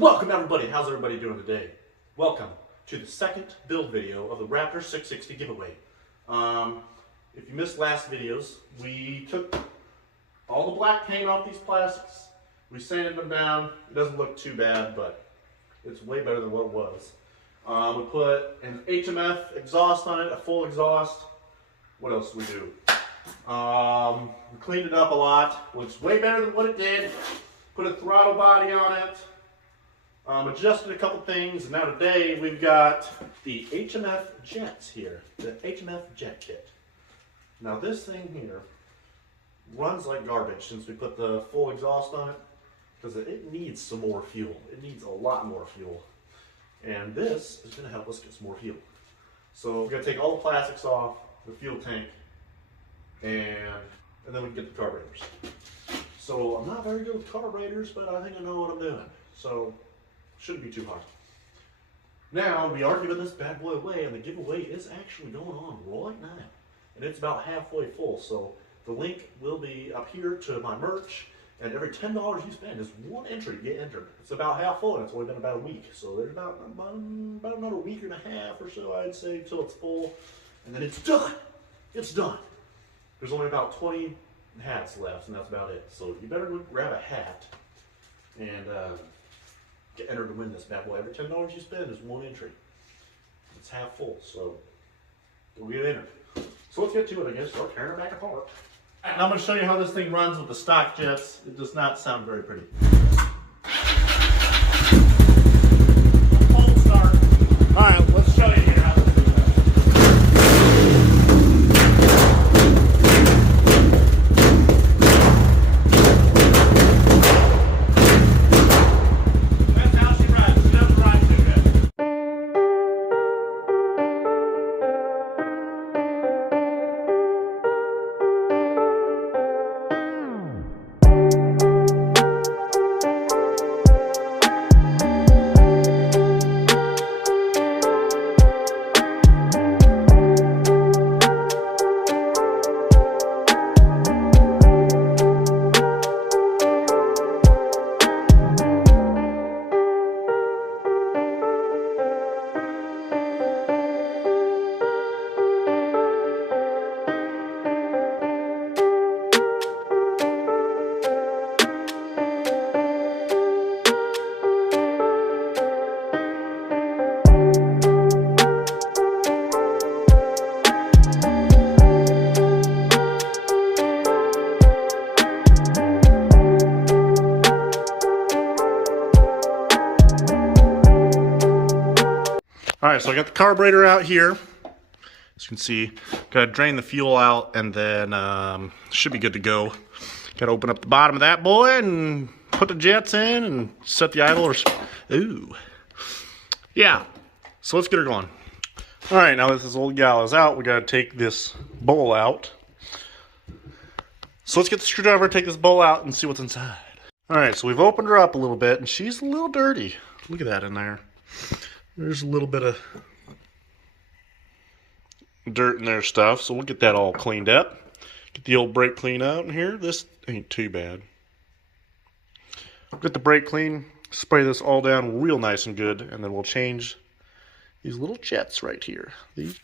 Welcome everybody, how's everybody doing today? Welcome to the second build video of the Raptor 660 giveaway. If you missed last videos, we took all the black paint off these plastics, we sanded them down. It doesn't look too bad, but it's way better than what it was. We put an HMF exhaust on it, a full exhaust. What else did we do? We cleaned it up a lot, looks way better than what it did. Put a throttle body on it. Adjusted a couple things, and now today we've got the HMF jets here, the HMF jet kit. Now this thing here runs like garbage since we put the full exhaust on it, because it needs some more fuel. It needs a lot more fuel, and this is going to help us get some more fuel. So we're going to take all the plastics off the fuel tank, and then we can get the carburetors. So I'm not very good with carburetors, but I think I know what I'm doing. So shouldn't be too hard. Now, we are giving this bad boy away, and the giveaway is actually going on right now. And it's about halfway full, so the link will be up here to my merch, and every $10 you spend is one entry to get entered. It's about half full, and it's only been about a week. So there's about another week and a half or so, I'd say, till it's full. And then it's done. It's done. There's only about 20 hats left, and that's about it. So you better go grab a hat and get entered to win this bad boy. Every $10 you spend is one entry. It's half full, so you'll get entered. So let's get to it, I guess. Start tearing it back apart. And I'm going to show you how this thing runs with the stock jets. It does not sound very pretty. Cold start. All right, let's show you here how this thing runs. Alright, so I got the carburetor out here. As you can see, got to drain the fuel out, and then should be good to go. Got to open up the bottom of that boy and put the jets in and set the idlers. Ooh. Yeah, so let's get her going. Alright, now that this old gal is out, we got to take this bowl out. So let's get the screwdriver, take this bowl out, and see what's inside. Alright, so we've opened her up a little bit, and she's a little dirty. Look at that in there. There's a little bit of dirt in there stuff, so we'll get that all cleaned up. Get the old brake clean out in here. This ain't too bad. Get the brake clean, spray this all down real nice and good, and then we'll change these little jets right here. These.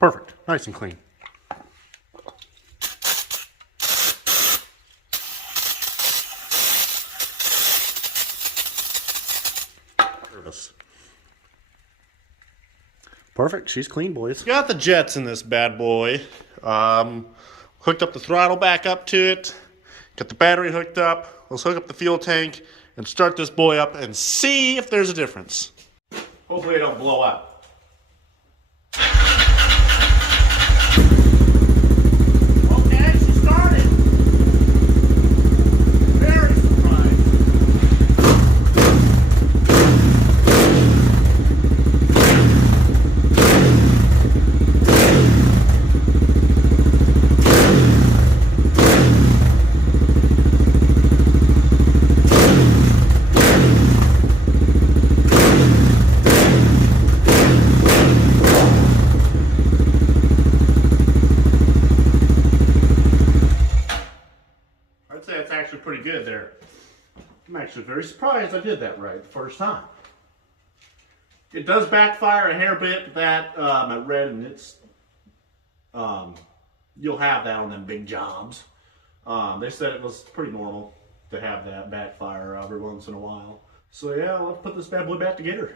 Perfect, nice and clean. Perfect, she's clean, boys. Got the jets in this bad boy. Hooked up the throttle back up to it. Got the battery hooked up. Let's hook up the fuel tank and start this boy up and see if there's a difference. Hopefully it don't blow up. Okay, she started. Very surprised. pretty good there. I'm actually very surprised I did that right the first time. It does backfire a hair bit, but that I read, and it's you'll have that on them big jobs. They said it was pretty normal to have that backfire every once in a while. So yeah, let's put this bad boy back together.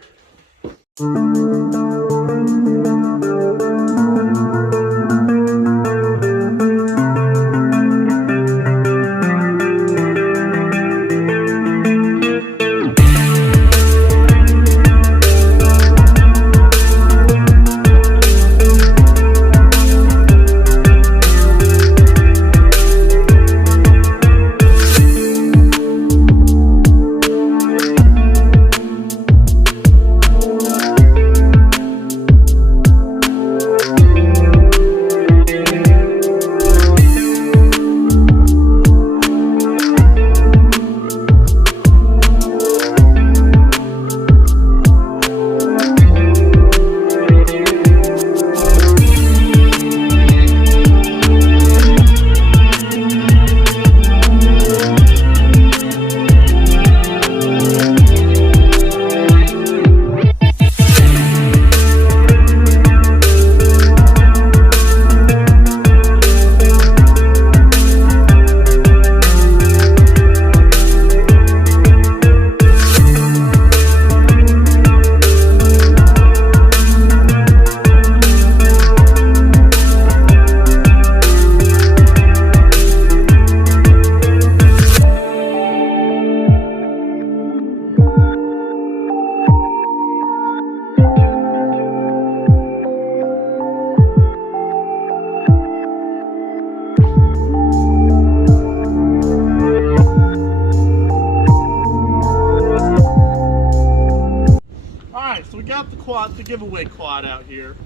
So we got the giveaway quad out here.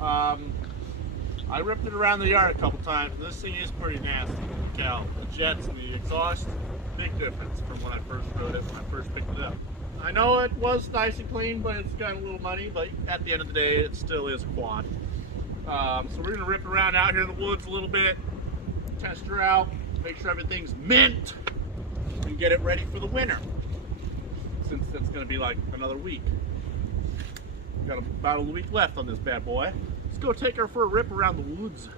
I ripped it around the yard a couple times. This thing is pretty nasty. Cal, the jets and the exhaust, big difference from when I first rode it, when I first picked it up. I know it was nice and clean, but it's got a little muddy, but at the end of the day, it still is a quad. So we're gonna rip it around out here in the woods a little bit, test her out, make sure everything's mint, and get it ready for the winter, since it's gonna be like another week. Got about a week left on this bad boy. Let's go take her for a rip around the woods.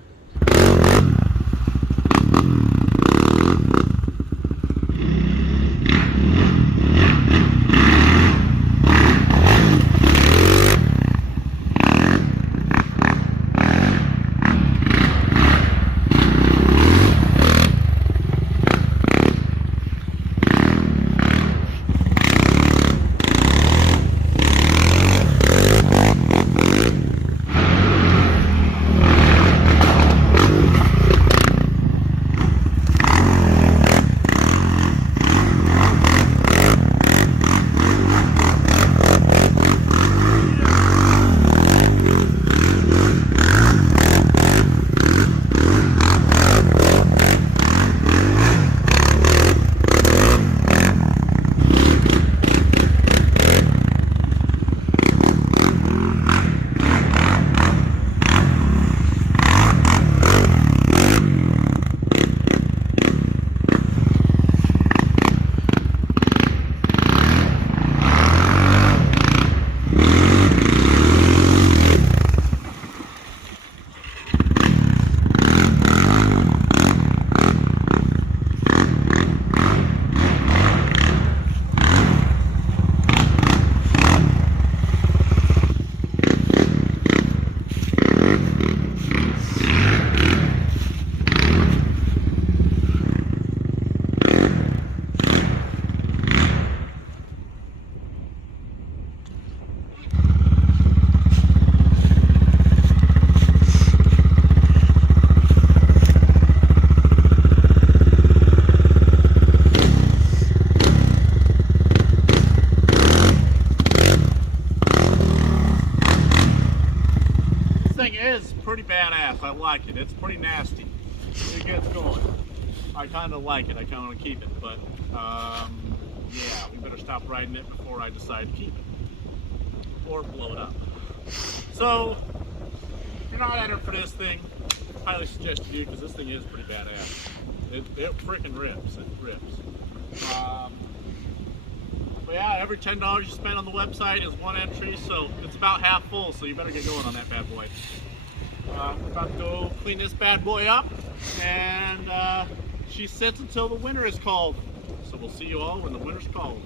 Pretty badass. I like it. It's pretty nasty. It gets going. I kind of like it. I kind of want to keep it, but yeah, we better stop riding it before I decide to keep it or blow it up. So you're not entering for this thing, highly suggest you do, because this thing is pretty badass. It freaking rips. It rips. But yeah, every $10 you spend on the website is one entry, so it's about half full, so you better get going on that bad boy. We're about to go clean this bad boy up, and she sits until the winter is called. So we'll see you all when the winter's called.